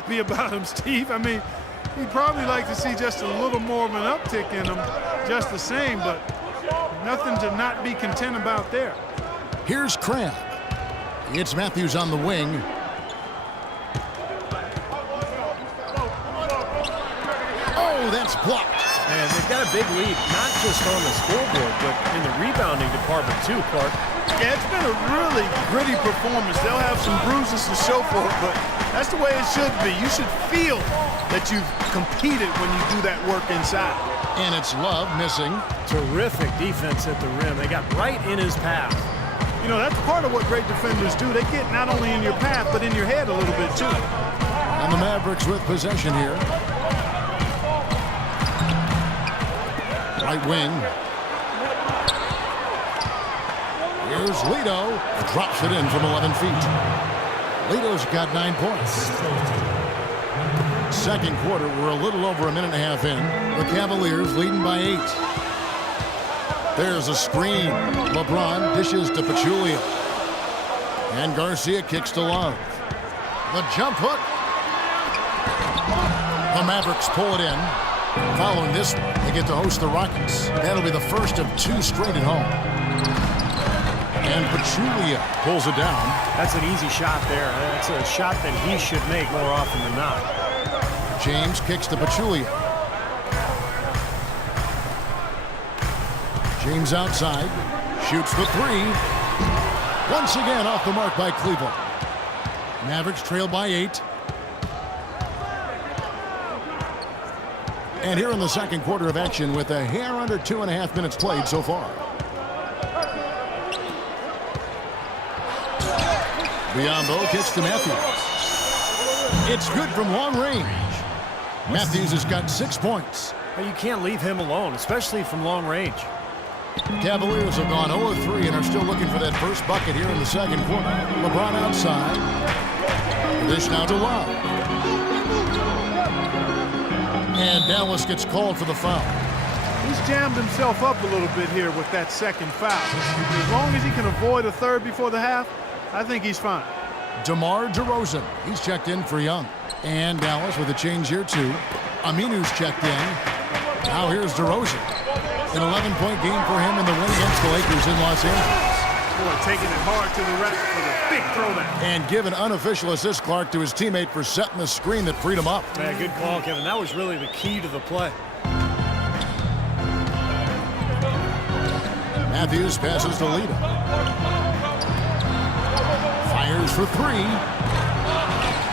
happy about him, Steve. I mean, he'd probably like to see just a little more of an uptick in him, just the same, but nothing to not be content about there. Here's Crabb. It's Matthews on the wing. Oh, that's blocked. And they've got a big lead, not just on the scoreboard, but in the rebounding department too, Clark. Yeah, it's been a really gritty performance. They'll have some bruises to show for it, but that's the way it should be. You should feel that you've competed when you do that work inside. And it's Love missing. Terrific defense at the rim. They got right in his path. You know, that's part of what great defenders do. They get not only in your path, but in your head a little bit, too. And the Mavericks with possession here. Right wing. Here's Lito. Drops it in from 11 feet. Lito's got 9 points. Second quarter, we're a little over a minute and a half in. The Cavaliers leading by 8. There's a screen. LeBron dishes to Pachulia. And Garcia kicks to Love. The jump hook. The Mavericks pull it in. Following this one, they get to host the Rockets. That'll be the first of 2 straight at home. And Pachulia pulls it down. That's an easy shot there. That's a shot that he should make more often than not. James kicks to Pachulia. James outside. Shoots the 3. Once again off the mark by Cleveland. Mavericks trail by 8. And here in the second quarter of action with a hair under 2.5 minutes played so far. Biombo kicks to Matthews. It's good from long range. Matthews has got 6 points. Well, you can't leave him alone, especially from long range. Cavaliers have gone 0-3 and are still looking for that first bucket here in the second quarter. LeBron outside. Dish now to Love. And Dallas gets called for the foul. He's jammed himself up a little bit here with that second foul. As long as he can avoid a third before the half, I think he's fine. DeMar DeRozan. He's checked in for Young. And Dallas with a change here too. Aminu's checked in. Now here's DeRozan. An 11-point game for him in the win against the Lakers in Los Angeles. Boy, taking it hard to the ref for the big throwdown. And give an unofficial assist, Clark, to his teammate for setting the screen that freed him up. Yeah, good call, Kevin. That was really the key to the play. Matthews passes to Lito. Fires for 3.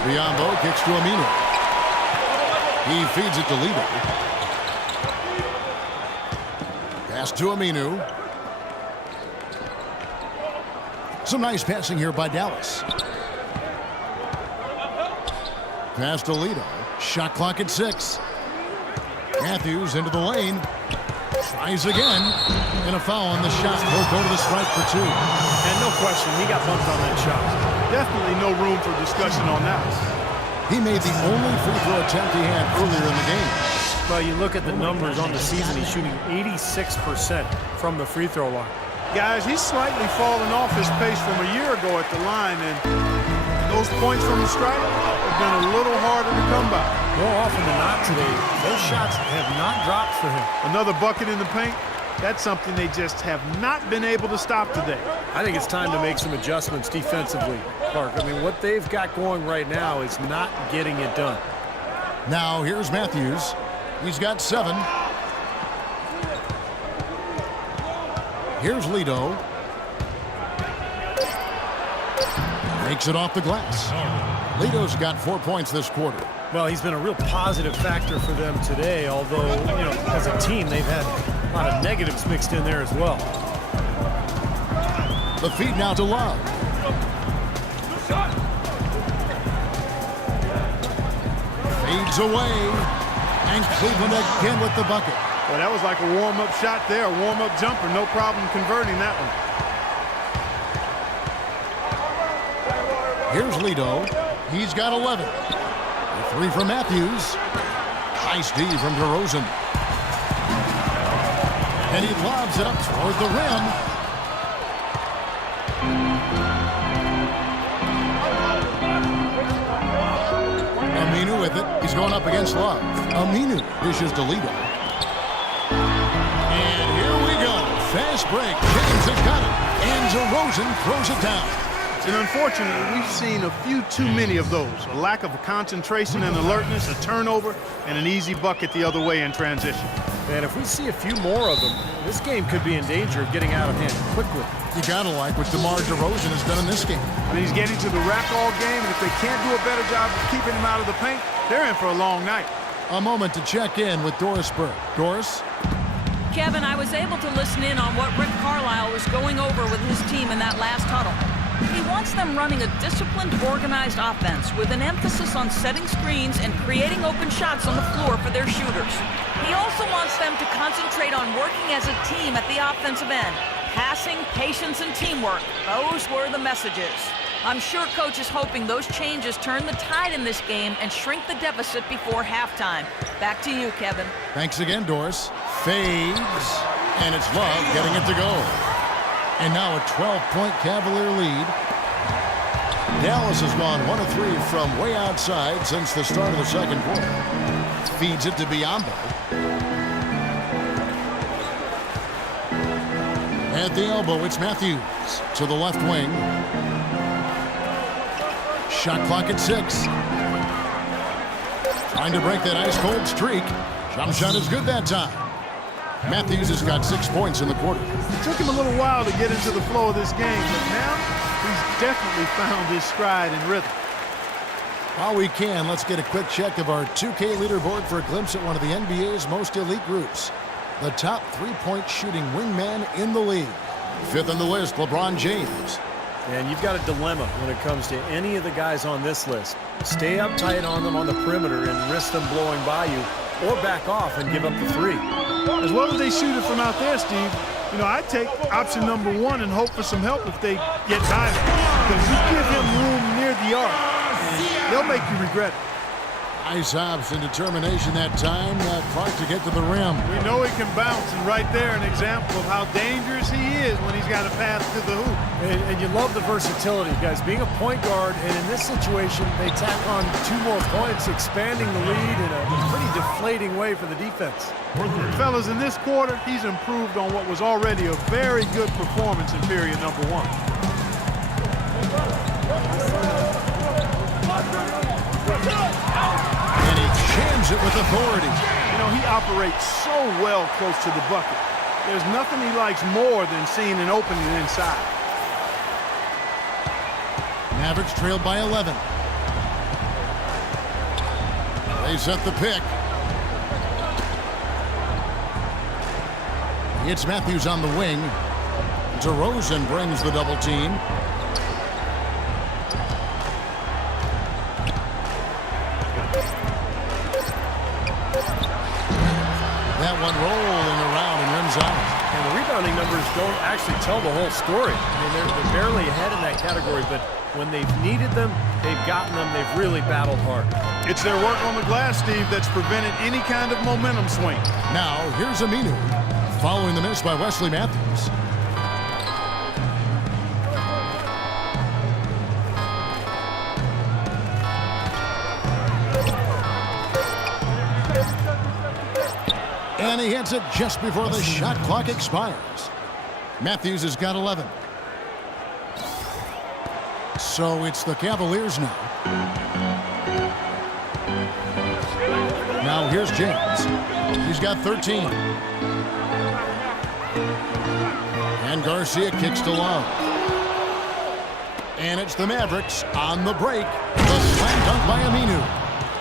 Biombo kicks to Aminu. He feeds it to Lito. Pass to Aminu. Some nice passing here by Dallas. Pass to Lito. Shot clock at 6. Matthews into the lane. Tries again. And a foul on the shot. He'll go to the strike for 2. And no question, he got bumped on that shot. Definitely no room for discussion on that. He made the only free throw attempt he had earlier in the game. Well, you look at the numbers on the season, he's shooting 86% from the free throw line. Guys, he's slightly fallen off his pace from a year ago at the line, and those points from the stripe have been a little harder to come by. More often than not today, those shots have not dropped for him. Another bucket in the paint, that's something they just have not been able to stop today. I think it's time to make some adjustments defensively, Clark. I mean, what they've got going right now is not getting it done. Now here's Matthews. He's got 7. Here's Lito. Makes it off the glass. Lito's got 4 points this quarter. Well, he's been a real positive factor for them today, although, you know, as a team, they've had a lot of negatives mixed in there as well. The feed now to Love. Fades away. And Cleveland again with the bucket. Well, that was like a warm-up shot there, a warm-up jumper. No problem converting that one. Here's Lito. He's got 11. A 3 from Matthews. Nice D from DeRozan. And he lobs it up toward the rim. Aminu with it. He's going up against Love. Aminu dishes to Lito. And here we go. Fast break. James has got it. And DeRozan throws it down. And unfortunately, we've seen a few too many of those. A lack of concentration and alertness, a turnover, and an easy bucket the other way in transition. And if we see a few more of them, this game could be in danger of getting out of hand quickly. You gotta like what DeMar DeRozan has done in this game. I mean, he's getting to the rack all game, and if they can't do a better job of keeping him out of the paint, they're in for a long night. A moment to check in with Doris Burke. Doris? Kevin, I was able to listen in on what Rick Carlisle was going over with his team in that last huddle. He wants them running a disciplined, organized offense with an emphasis on setting screens and creating open shots on the floor for their shooters. He also wants them to concentrate on working as a team at the offensive end. Passing, patience, and teamwork. Those were the messages. I'm sure Coach is hoping those changes turn the tide in this game and shrink the deficit before halftime. Back to you, Kevin. Thanks again, Doris. Fades. And it's Love getting it to go. And now a 12-point Cavalier lead. Dallas has gone 1 of 3 from way outside since the start of the second quarter. Feeds it to Biyombo. At the elbow, it's Matthews to the left wing. Shot clock at 6. Trying to break that ice-cold streak. Jump shot is good that time. Matthews has got 6 points in the quarter. It took him a little while to get into the flow of this game, but now he's definitely found his stride and rhythm. While we can, let's get a quick check of our 2K leaderboard for a glimpse at one of the NBA's most elite groups. The top three-point shooting wingman in the league. 5th on the list, LeBron James. And you've got a dilemma when it comes to any of the guys on this list. Stay uptight on them on the perimeter and risk them blowing by you, or back off and give up the 3. As well as they shoot it from out there, Steve, you know, I'd take option number 1 and hope for some help if they get by him. Because you give him room near the arc, and they'll make you regret it. Nice hops and determination that time. Clark to get to the rim. We know he can bounce, and right there an example of how dangerous he is when he's got to pass to the hoop. And you love the versatility, guys. Being a point guard, and in this situation, they tack on 2 more points, expanding the lead in a pretty deflating way for the defense. Fellas, in this quarter, he's improved on what was already a very good performance in period number 1. And he jams it with authority. You know, he operates so well close to the bucket. There's nothing he likes more than seeing an opening inside. Mavericks trailed by 11. They set the pick. It's Matthews on the wing. DeRozan brings the double team. That one rolling around and rims out. And the rebounding numbers don't actually tell the whole story. I mean, they're barely ahead in that category, but when they've needed them, they've gotten them. They've really battled hard. It's their work on the glass, Steve, that's prevented any kind of momentum swing. Now, here's Aminu, following the miss by Wesley Matthews. And he hits it just before the shot clock expires. Matthews has got 11. So it's the Cavaliers now. Now here's James. He's got 13. And Garcia kicks to Love. And it's the Mavericks on the break. The slam dunk by Aminu.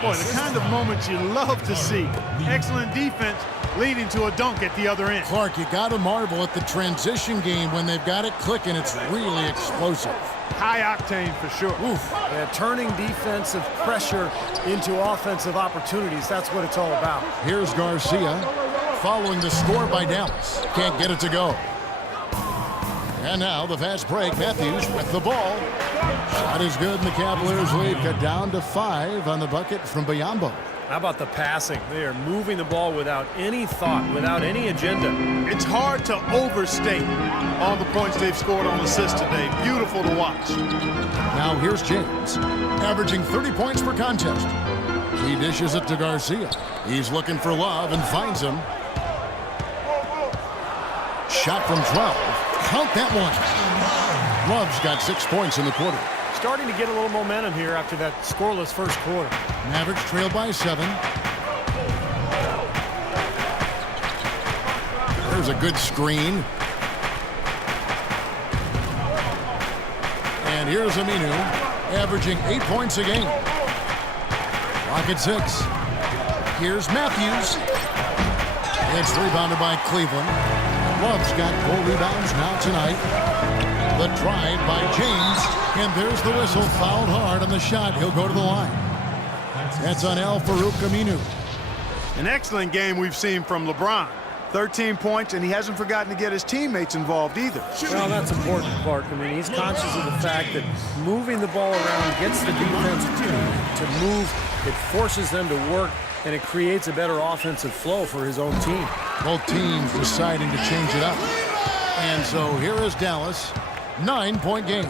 Boy, the kind of moments you love to see. Excellent defense leading to a dunk at the other end. Clark, you got to marvel at the transition game when they've got it clicking. It's really explosive. High octane for sure. Oof. Yeah, turning defensive pressure into offensive opportunities. That's what it's all about. Here's Garcia following the score by Dallas. Can't get it to go. And now the fast break. Matthews with the ball. Shot is good, and the Cavaliers lead cut down to 5 on the bucket from Biyombo. How about the passing? They are moving the ball without any thought, without any agenda. It's hard to overstate all the points they've scored on assists today. Beautiful to watch. Now here's James, averaging 30 points per contest. He dishes it to Garcia. He's looking for Love and finds him. Shot from 12. Count that one. Love's got 6 points in the quarter. Starting to get a little momentum here after that scoreless first quarter. Mavericks trail by 7. There's a good screen. And here's Aminu, averaging 8 points a game. Rocket 6. Here's Matthews. It's rebounded by Cleveland. Love's got 4 rebounds now tonight. The drive by James. And there's the whistle. Fouled hard on the shot. He'll go to the line. That's on Al-Farouq Aminu. An excellent game we've seen from LeBron. 13 points, and he hasn't forgotten to get his teammates involved either. Well, that's important, Clark. I mean, he's conscious of the fact that moving the ball around gets the defense to move. It forces them to work, and it creates a better offensive flow for his own team. Both teams deciding to change it up. And so here is Dallas. 9-point game.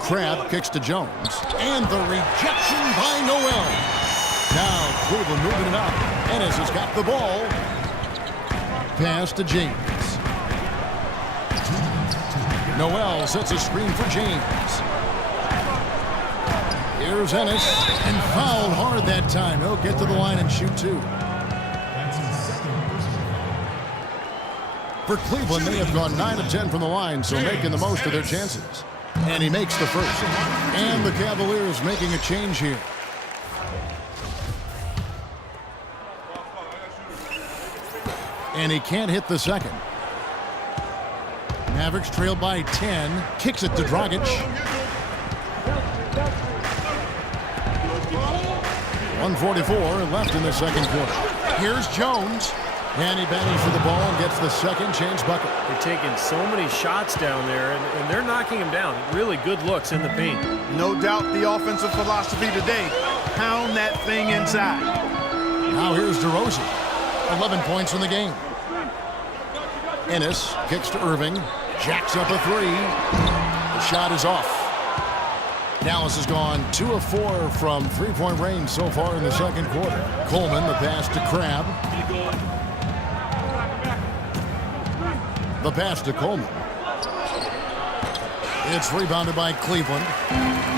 Crabbe kicks to Jones. And the rejection by Noel. Now Cleveland moving it up. Ennis has got the ball. Pass to James. Noel sets a screen for James. Here's Ennis. And fouled hard that time. He'll get to the line and shoot 2. For Cleveland, they have gone 9 of 10 from the line, so making the most of their chances. And he makes the first. And the Cavaliers making a change here. And he can't hit the second. Mavericks trail by 10. Kicks it to Dragic. 1:44 left in the second quarter. Here's Jones. And he battles for the ball and gets the second chance bucket. They're taking so many shots down there, and they're knocking him down. Really good looks in the paint. No doubt the offensive philosophy today. Pound that thing inside. Now here's DeRozan. 11 points in the game. Ennis kicks to Irving. Jacks up a 3. The shot is off. Dallas has gone 2 of 4 from three-point range so far in the second quarter. Coleman, the pass to Crabbe. The pass to Coleman. It's rebounded by Cleveland.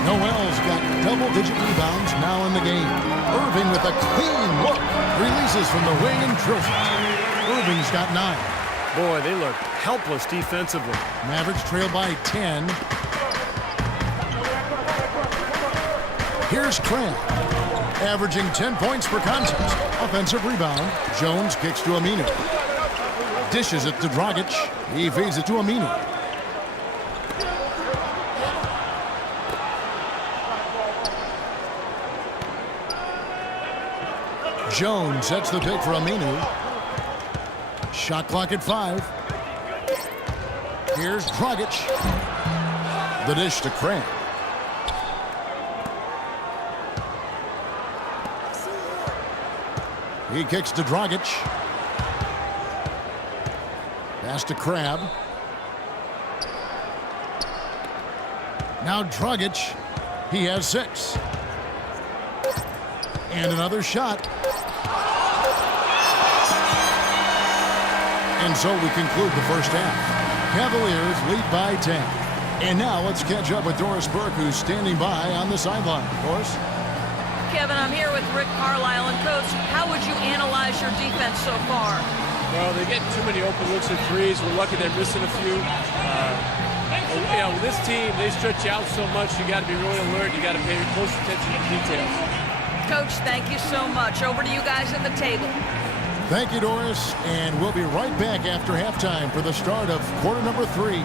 Noel's got double-digit rebounds now in the game. Irving with a clean look. Releases from the wing and drills it. Irving's got 9. Boy, they look helpless defensively. Mavericks trail by 10. Here's Crabbe, averaging 10 points per contest. Offensive rebound. Jones kicks to Aminu. Dishes it to Dragic. He feeds it to Aminu. Jones sets the pick for Aminu. Shot clock at 5. Here's Dragic. The dish to Crabbe. He kicks to Dragic. Pass to Crabbe. Now Dragic. He has 6. And another shot. And so we conclude the first half. Cavaliers lead by 10. And now let's catch up with Doris Burke, who's standing by on the sideline. Doris? Kevin, I'm here with Rick Carlisle. And, Coach, how would you analyze your defense so far? Well, they're getting too many open looks and threes. We're lucky they're missing a few. With this team, they stretch you out so much, you got to be really alert. You got to pay close attention to details. Coach, thank you so much. Over to you guys at the table. Thank you, Doris. And we'll be right back after halftime for the start of quarter number 3.